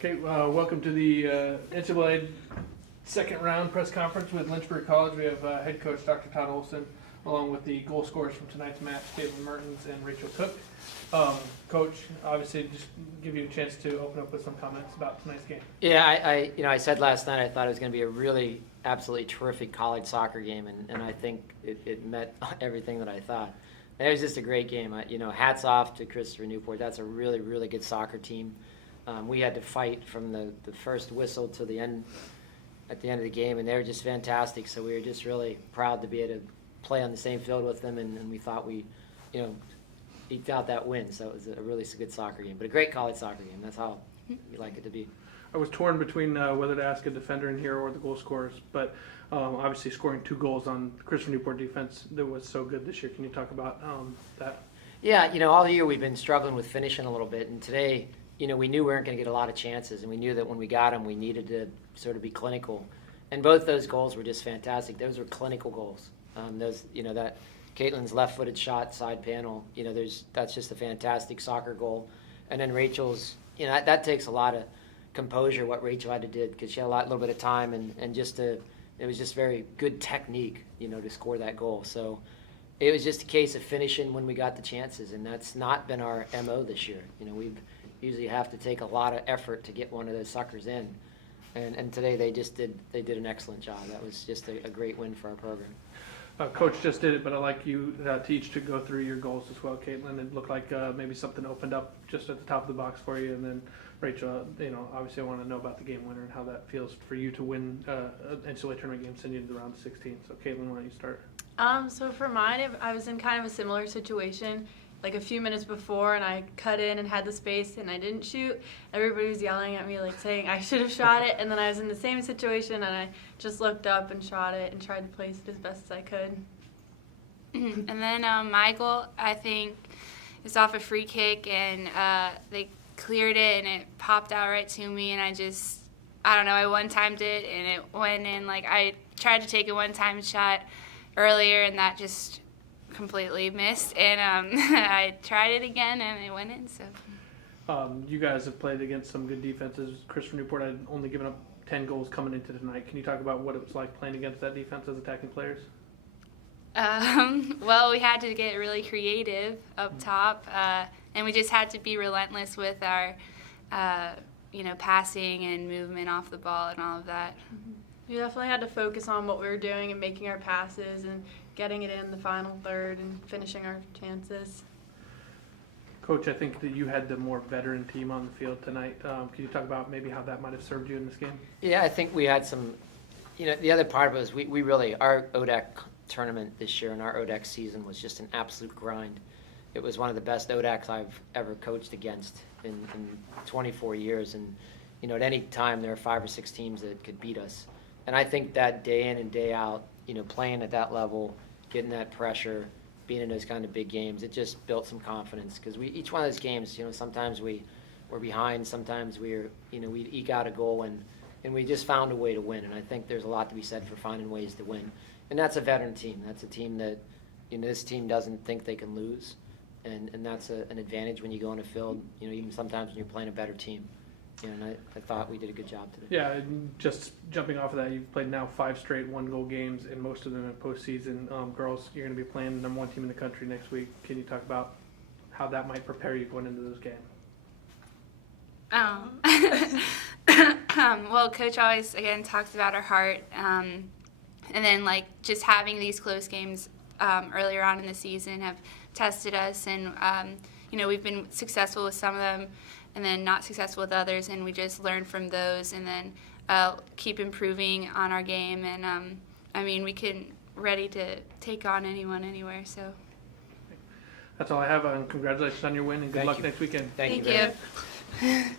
Okay, welcome to the NCAA second round press conference with Lynchburg College. We have head coach Dr. Todd Olson, along with the goal scorers from tonight's match, Caitlin Mertens and Rachel Cook. Coach, obviously, just give you a chance to open up with some comments about tonight's game. Yeah, I said last night I thought it was going to be a really absolutely terrific college soccer game, and I think it met everything that I thought. It was just a great game. Hats off to Christopher Newport. That's a really, really good soccer team. We had to fight from the first whistle to the end, at the end of the game, and they were just fantastic. So we were just really proud to be able to play on the same field with them, and we thought we, eked out that win. So it was a really good soccer game, but a great college soccer game. That's how we like it to be. I was torn between whether to ask a defender in here or the goal scorers, but obviously scoring 2 goals on Christopher Newport defense that was so good this year. Can you talk about that? Yeah, all year we've been struggling with finishing a little bit, and today, we knew we weren't going to get a lot of chances, and we knew that when we got them, we needed to sort of be clinical. And both those goals were just fantastic. Those were clinical goals. That Caitlin's left-footed shot, side panel, that's just a fantastic soccer goal. And then Rachel's, that takes a lot of composure, what Rachel had to do, because she had a little bit of time, and it was just very good technique, to score that goal. So it was just a case of finishing when we got the chances, and that's not been our MO this year. We've usually have to take a lot of effort to get one of those suckers in, and today they did an excellent job. That was just a great win for our program. Coach just did it, but I'd like you to each to go through your goals as well, Caitlin. It looked like maybe something opened up just at the top of the box for you, and then Rachel, obviously I want to know about the game winner and how that feels for you to win an NCAA tournament game, send you to the round of 16. So Caitlin, why don't you start? So for mine, I was in kind of a similar situation, like a few minutes before, and I cut in and had the space and I didn't shoot. Everybody was yelling at me, saying I should have shot it, and then I was in the same situation and I just looked up and shot it and tried to place it as best as I could. And then my goal, I think, is off a free kick, and they cleared it and it popped out right to me, and I one-timed it and it went in. I tried to take a one-time shot earlier and that just completely missed, and I tried it again and it went in. So you guys have played against some good defenses. Christopher Newport had only given up 10 goals coming into tonight. Can you talk about what it was like playing against that defense as attacking players? Well, we had to get really creative up top, and we just had to be relentless with our passing and movement off the ball and all of that. We definitely had to focus on what we were doing and making our passes and getting it in the final third and finishing our chances. Coach, I think that you had the more veteran team on the field tonight. Can you talk about maybe how that might have served you in this game? Yeah, I think we had some, the other part of it was we really, our ODAC tournament this year and our ODAC season was just an absolute grind. It was one of the best ODACs I've ever coached against in 24 years. And, at any time there are 5 or 6 teams that could beat us. And I think that day in and day out, playing at that level, getting that pressure, being in those kind of big games, it just built some confidence. Because each one of those games, sometimes we're behind, sometimes we eke out a goal, and we just found a way to win. And I think there's a lot to be said for finding ways to win. And that's a veteran team. That's a team that, this team doesn't think they can lose. And that's an advantage when you go on a field, even sometimes when you're playing a better team. And I thought we did a good job today. Yeah, and just jumping off of that, you've played now 5 straight 1-goal games, and most of them in postseason. Girls, you're going to be playing the number 1 team in the country next week. Can you talk about how that might prepare you going into those games? Well, Coach always, again, talks about our heart, and then, just having these close games earlier on in the season have tested us, and, we've been successful with some of them, and then not successful with others, and we just learn from those, and then keep improving on our game, and we can ready to take on anyone anywhere. So that's all I have. Congratulations on your win, and good luck next weekend. Thank you. Thank you.